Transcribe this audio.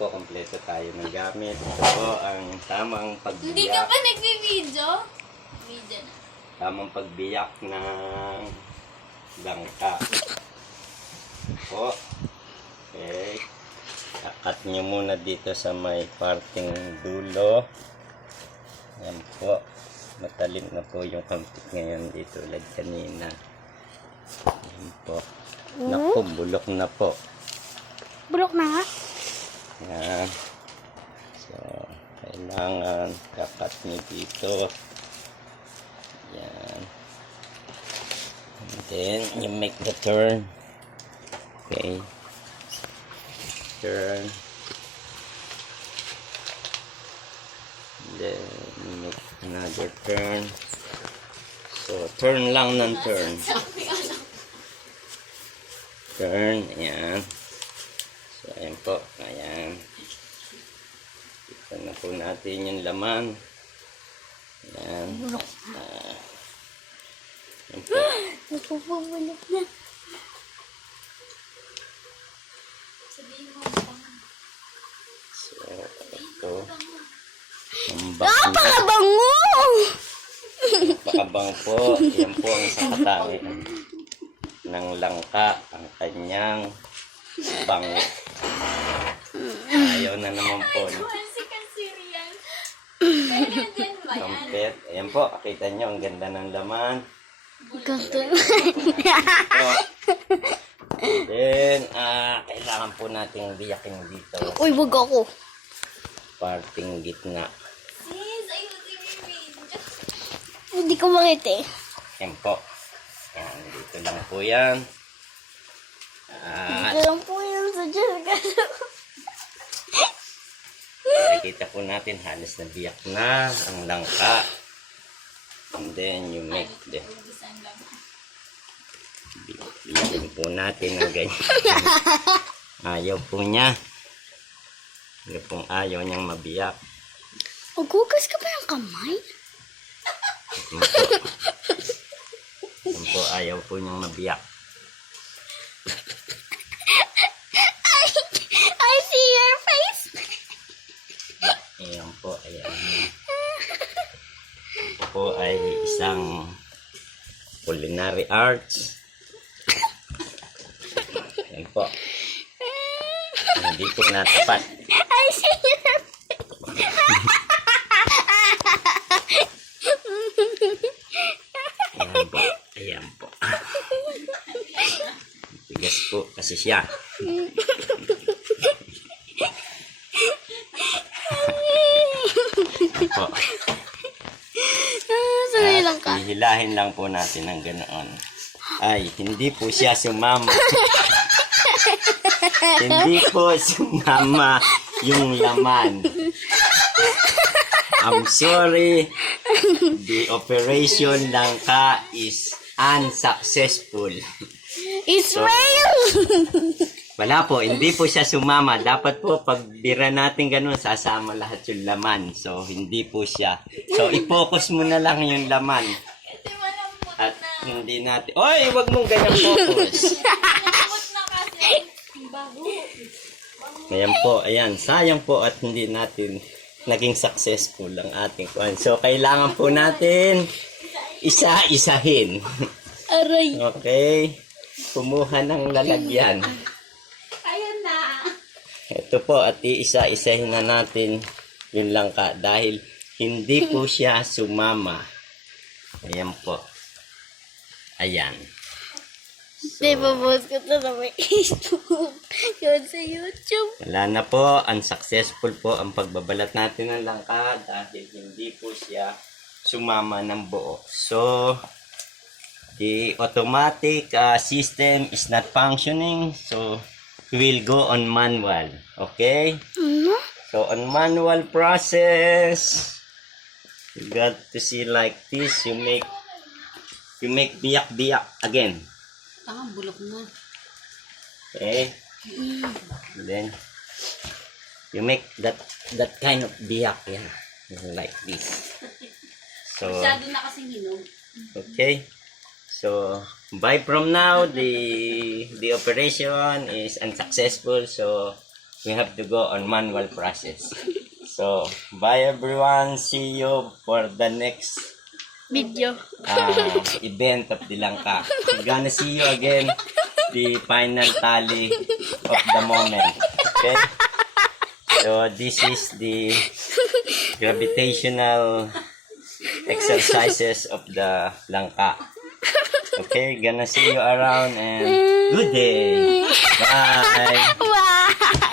po, kompleto tayo ng gamit. Ito po ang tamang pagbiyak. Hindi ka pa nagbi-video? Video na. Tamang pagbiyak ng langka. Po. Okay. Akat nyo muna dito sa may parting dulo. Yan po. Matalim na po yung kampit ngayon dito ulit kanina. Yan po. Naku, bulok na po. Bulok na nga. Yan. So, kailangan kakat nyo dito. Yan. And then, you make the turn. Okay. Turn. Then, you make another turn. So, turn lang ng turn. Turn. Ayan. So, ayan po. Ayan. Ito na po natin yung laman. Ayan. Ayan po. Nagpupubulok na. So, ito. Ang Napakabango! Napakabang po. Yan po ang isang katangian ng langka. Ang kanyang bango. Ayaw na naman po. Si Kansirian. Kaya din ba yan? Kampet. Ayan po. Kita nyo. Ang ganda ng laman. Ganto. So, then, kailangan po nating biyakin dito. Uy, wag ako. Parting gitna. Sis, ayusin mo yung video. Hindi ko makita eh. Yan po. Yan, dito lang po yan. Dito lang po yun sa dyan. Nakikita po natin halos na biyak na ang langka. And then you make the biyakin po natin ng ganyan. Ayaw po niya. Ano pong ayaw niyang mabiyak. Maghugas ka ba ng kamay? Yan po. Yan po, ayaw po niyang mabiyak. I see your face. Ayan po, ayan. Ito po ay isang culinary arts. Ayan po. Hindi po natapat. I see your face. Ayan po. Ayan po. Tigas po kasi siya. Ayan po. Sanay lang ka. Hihilahin lang po natin ng ganoon. Ay, hindi po siya sumama. Hindi po sumama yung laman. I'm sorry. The operation langka is unsuccessful. It's real. Wala po, hindi po siya sumama. Dapat po, pag bira natin ganun, sasama lahat yung laman. So, hindi po siya. So, i-focus mo na lang yung laman. Kasi malambot At na. hindi natin... Oy, wag mong ganyan focus. Malambot na kasi. Bago. Ayan po, ayan. Sayang po at hindi natin naging successful ang ating kuhan. So, kailangan po natin isa-isahin. Aray. Okay? Kumuha ng lalagyan. Ayan na. Ito po, at iisa-isahin na natin yung langka dahil hindi po siya sumama. Ayan po. Ayan. Di ba boss ko ito na may Facebook. Yun sa YouTube. Wala na po. Unsuccessful po ang pagbabalat natin ng langka dahil hindi po siya sumama ng buo. So, the automatic system is not functioning. So, we will go on manual. Okay? Ano? So, on manual process, you got to see like this. You make biyak-biyak again. Bulok na. Okay? And then, you make that kind of biyak. Yeah. Like this. So, Masyado na kasing hinog. okay. So, by from now, the operation is unsuccessful. So, we have to go on manual process. So, bye everyone. See you for the next Video. event of the Langka. We're gonna see you again, the final tally of the moment. Okay? So, this is the gravitational exercises of the Langka. Okay, gonna see you around and good day. Bye. Wow!